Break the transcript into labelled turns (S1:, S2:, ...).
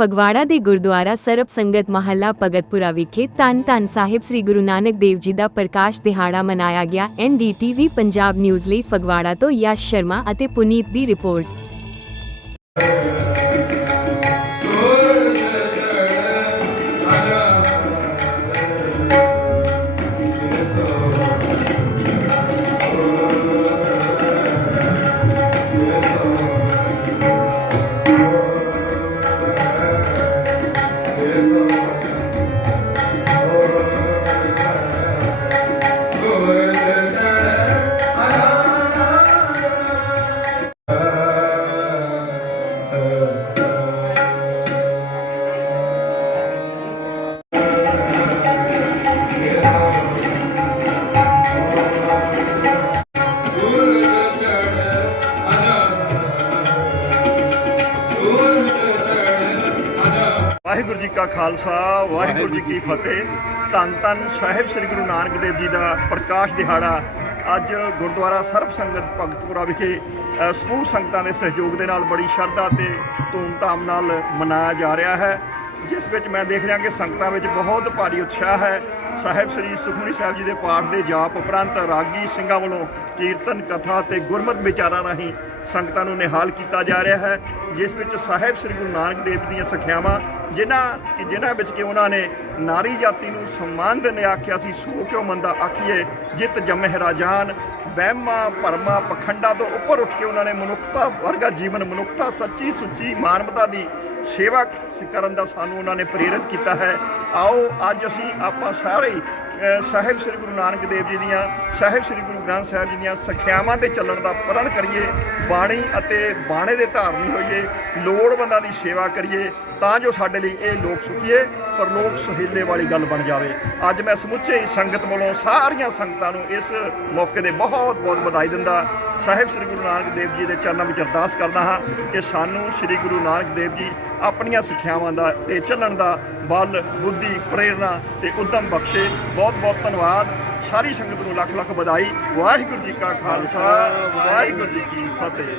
S1: ਫਗਵਾੜਾ ਦੇ ਗੁਰਦੁਆਰਾ ਸਰਬ ਸੰਗਤ ਮਹੱਲਾ ਭਗਤਪੁਰਾ ਵਿਖੇ ਧੰਨ ਧੰਨ ਸਾਹਿਬ ਸ੍ਰੀ ਗੁਰੂ ਨਾਨਕ ਦੇਵ ਜੀ ਦਾ ਪ੍ਰਕਾਸ਼ ਦਿਹਾੜਾ ਮਨਾਇਆ ਗਿਆ। ਐਨਡੀਟੀਵੀ ਪੰਜਾਬ ਨਿਊਜ਼ ਲਈ ਫਗਵਾੜਾ ਤੋਂ ਯਸ਼ ਸ਼ਰਮਾ ਅਤੇ ਪੁਨੀਤ ਦੀ ਰਿਪੋਰਟ।
S2: ਵਾਹਿਗੁਰੂ ਜੀ ਕਾ ਖਾਲਸਾ ਵਾਹਿਗੁਰੂ ਜੀ ਕੀ ਫਤਿਹ। ਧੰਨ ਧੰਨ ਸਾਹਿਬ ਸ੍ਰੀ ਗੁਰੂ ਨਾਨਕ ਦੇਵ ਜੀ ਦਾ ਪ੍ਰਕਾਸ਼ ਦਿਹਾੜਾ। ਅੱਜ ਗੁਰਦੁਆਰਾ ਸਰਬ ਸੰਗਤ ਭਗਤਪੁਰਾ ਵਿਖੇ ਸਮੂਹ ਸੰਗਤਾਂ ਦੇ ਸਹਿਯੋਗ ਦੇ ਨਾਲ ਬੜੀ ਸ਼ਰਧਾ ਤੇ ਧੂਮਧਾਮ ਨਾਲ ਮਨਾਇਆ ਜਾ ਰਿਹਾ ਹੈ। ਜਿਸ ਵਿੱਚ ਮੈਂ ਦੇਖ ਰਿਹਾ ਕਿ ਸੰਗਤਾਂ ਵਿੱਚ ਬਹੁਤ ਭਾਰੀ ਉਤਸ਼ਾਹ ਹੈ। ਸਾਹਿਬ ਸ੍ਰੀ ਸੁਖਮਨੀ ਸਾਹਿਬ ਜੀ ਦੇ ਪਾਠ ਦੇ ਜਾਪ ਉਪਰੰਤ ਰਾਗੀ ਸਿੰਘਾਂ ਵੱਲੋਂ ਕੀਰਤਨ, ਕਥਾ ਤੇ ਗੁਰਮਤਿ ਵਿਚਾਰਾਂ ਰਾਹੀਂ ਸੰਗਤਾਂ ਨੂੰ ਨਿਹਾਲ ਕੀਤਾ ਜਾ ਰਿਹਾ ਹੈ, ਜਿਸ ਵਿੱਚ ਸਾਹਿਬ ਸ੍ਰੀ ਗੁਰੂ ਨਾਨਕ ਦੇਵ ਦੀਆਂ ਸਿੱਖਿਆਵਾਂ, ਜਿਨ੍ਹਾਂ ਕਿ ਜਿਨ੍ਹਾਂ ਵਿੱਚ ਕਿ ਉਹਨਾਂ ਨੇ ਨਾਰੀ ਜਾਤੀ ਨੂੰ ਸਨਮਾਨ ਦਿੰਦੇ ਆਖਿਆ ਸੀ, ਸੋ ਕਿਉਂ ਮੰਦਾ ਆਖੀਏ, ਜਿਤ ਜੰਮਹਿ ਰਾਜਾਨ ਵਹਿਮਾਂ ਭਰਮਾਂ ਪਖੰਡਾਂ ਤੋਂ ਉੱਪਰ ਉੱਠ ਕੇ ਉਹਨਾਂ ਨੇ ਮਨੁੱਖਤਾ ਵਰਗਾ ਜੀਵਨ ਮਨੁੱਖਤਾ ਸੱਚੀ ਸੁੱਚੀ ਮਾਨਵਤਾ ਦੀ ਸੇਵਾ ਕਰਨ ਦਾ ਸਾਨੂੰ ਉਹਨਾਂ ਨੇ ਪ੍ਰੇਰਿਤ ਕੀਤਾ ਹੈ। ਆਓ ਅੱਜ ਅਸੀਂ ਆਪਾਂ ਸਾਰੇ ਹੀ, ਸਾਹਿਬ ਸ੍ਰੀ ਗੁਰੂ ਨਾਨਕ ਦੇਵ ਜੀ ਦੀਆਂ, ਸਾਹਿਬ ਸ੍ਰੀ ਗੁਰੂ ਗ੍ਰੰਥ ਸਾਹਿਬ ਜੀ ਦੀਆਂ ਸਿੱਖਿਆਵਾਂ ਤੇ ਚੱਲਣ ਦਾ ਪ੍ਰਣ ਕਰੀਏ, ਬਾਣੀ ਅਤੇ ਬਾਣੇ ਦੇ ਧਾਰਨੀ ਹੋਈਏ, ਲੋੜਵੰਦਾਂ ਦੀ ਸੇਵਾ ਕਰੀਏ, ਤਾਂ ਜੋ ਸਾਡੇ ਲਈ ਇਹ ਲੋਕ ਸੁਖੀਏ, ਪਰ ਲੋਕ ਸੁਹੇਲੇ ਵਾਲੀ ਗੱਲ ਬਣ ਜਾਵੇ। ਅੱਜ ਮੈਂ ਸਮੁੱਚੇ ਸੰਗਤ ਵੱਲੋਂ ਸਾਰੀਆਂ ਸੰਗਤਾਂ ਨੂੰ ਇਸ ਮੌਕੇ ਦੇ ਬਹੁਤ ਬਹੁਤ ਵਧਾਈ ਦਿੰਦਾ। ਸਾਹਿਬ ਸ੍ਰੀ ਗੁਰੂ ਨਾਨਕ ਦੇਵ ਜੀ ਦੇ ਚਰਨਾਂ ਵਿੱਚ ਅਰਦਾਸ ਕਰਦਾ ਹਾਂ ਕਿ ਸਾਨੂੰ ਸ੍ਰੀ ਗੁਰੂ ਨਾਨਕ ਦੇਵ ਜੀ ਆਪਣੀਆਂ ਸਿੱਖਿਆਵਾਂ ਦਾ ਤੇ ਚੱਲਣ ਦਾ ਬਲ, ਬੁੱਧੀ, ਪ੍ਰੇਰਣਾ ਤੇ ਉਦਮ ਬਖਸ਼ੇ। ਬਹੁਤ ਬਹੁਤ ਧੰਨਵਾਦ। ਸਾਰੀ ਸੰਗਤ ਨੂੰ ਲੱਖ ਲੱਖ ਵਧਾਈ। ਵਾਹਿਗੁਰੂ ਜੀ ਕਾ ਖਾਲਸਾ, ਵਾਹਿਗੁਰੂ ਜੀ ਕੀ ਫਤਿਹ।